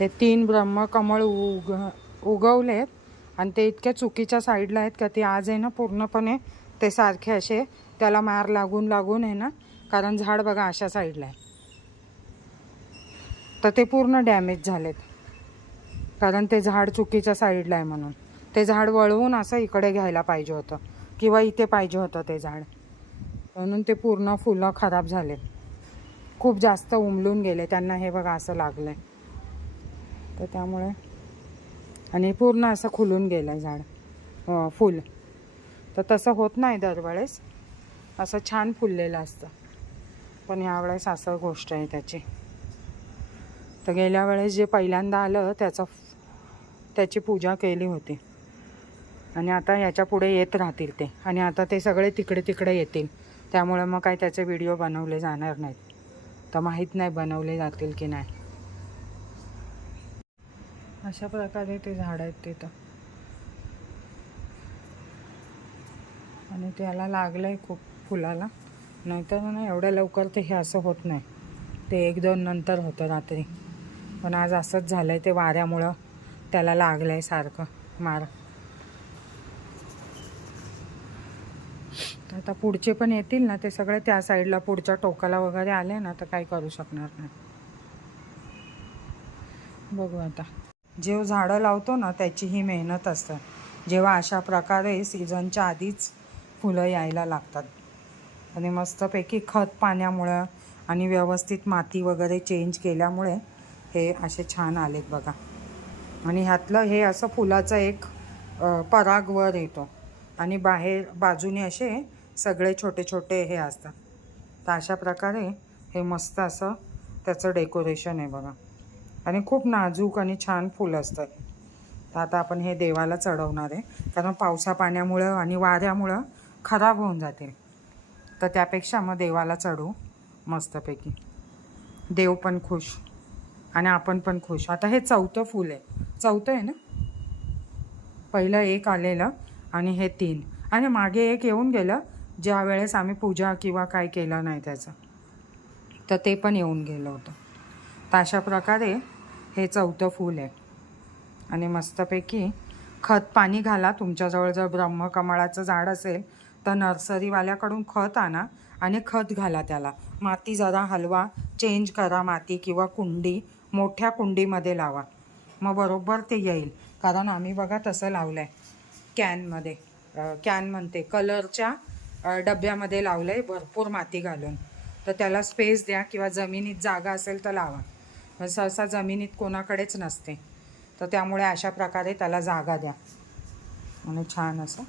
हे तीन ब्रह्म कमळ उग उगवले आहेत आणि ते इतक्या चुकीच्या साईडला आहेत का ते आज आहे ना पूर्णपणे ते सारखे असे त्याला मार लागून लागून आहे ना कारण झाड बघा अशा साईडला आहे. तर ते पूर्ण डॅमेज झालेत. कारण ते झाड चुकीच्या साईडला आहे म्हणून. ते झाड वळवून असं इकडे घ्यायला पाहिजे होतं. किंवा इथे पाहिजे होतं ते झाड. म्हणून ते पूर्ण फुलं खराब झाले खूप जास्त उमलून गेले. त्यांना हे बघा असं लागलं आहे तर त्यामुळे. आणि पूर्ण असं खुलून गेलं आहे झाड फुल. तर तसं होत नाही दरवेळेस. असं छान फुललेलं असतं. पण यावेळेस असं गोष्ट आहे त्याची. तर गेल्या वेळेस जे पहिल्यांदा आलं त्याचा त्याची पूजा केली होती. आणि आता याच्यापुढे येत राहतील ते. आणि आता ते सगळे तिकडे तिकडे येतील. त्यामुळे मग काय त्याचे व्हिडिओ बनवले जाणार नाहीत. तर माहीत नाही बनवले जातील की नाही. अशा प्रकारे ते झाड आहेत तिथं. आणि त्याला लागलं आहे खूप फुलाला. नाहीतर ना एवढ्या लवकर ते हे असं होत नाही. ते एक दोन नंतर होतं रात्री. पण आज असंच झालं आहे ते वाऱ्यामुळं त्याला लागलं आहे सारखं मार. तर आता पुढचे पण येतील ना ते सगळे त्या साईडला पुढच्या टोकाला वगैरे आले ना तर काही करू शकणार नाही. बघू आता. जेव झाडं लावतो ना त्याची ही मेहनत असते. जेव्हा अशा प्रकारे सीझनच्या आधीच फुलं यायला लागतात. आणि मस्तपैकी खत पाण्यामुळं आणि व्यवस्थित माती वगैरे चेंज केल्यामुळे हे असे छान आलेत बघा. आणि ह्यातलं हे असं फुलाचं एक परागवर पराग वर येतो. आणि बाहेर बाजूने असे सगळे छोटे छोटे हे असतात. तर अशा प्रकारे हे मस्त असं त्याचं डेकोरेशन आहे बघा. आणि खूप नाजूक आणि छान फुल असतं तर आता आपण हे देवाला चढवणार आहे. कारण पावसा पाण्यामुळं आणि वाऱ्यामुळं खराब होऊन जाते तर त्यापेक्षा मग देवाला चढू मस्तपैकी. देव पण खुश आणि आपण पण खुश. आता हे चौथं फूल आहे. चौथं आहे ना? पहिलं एक आलेलं आणि हे तीन. आणि मागे एक येऊन गेलं. ज्या वेळेस आम्ही पूजा किंवा काय केलं नाही त्याचं. तर ते पण येऊन गेलं होतं. तर अशा प्रकारे हे चौथं फूल आहे. आणि मस्तपैकी खत पाणी घाला. तुमच्याजवळ जर ब्रह्मकमळाचं झाड असेल तर नर्सरीवाल्याकडून खत आणा आणि खत घाला त्याला. माती जरा हलवा चेंज करा माती किंवा कुंडी मोठ्या कुंडीमध्ये लावा. मग बरोबर ते येईल. कारण आम्ही बघा तसं लावलं आहे कॅनमध्ये कॅन म्हणते. कलरच्या डब्यामध्ये लावलं आहे भरपूर माती घालून. तर त्याला स्पेस द्या किंवा जमिनीत जागा असेल तर लावा. म्हणजे सहसा जमिनीत कोणाकडेच नसते. तर त्यामुळे अशा प्रकारे त्याला जागा द्या. आणि छान असं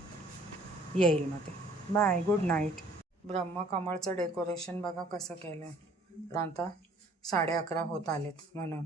येईल मग ते. बाय गुड नाईट ब्रह्मकमळचं डेकोरेशन बघा कसं केलं आहे आता साडे अकरा होत आलेत म्हणून.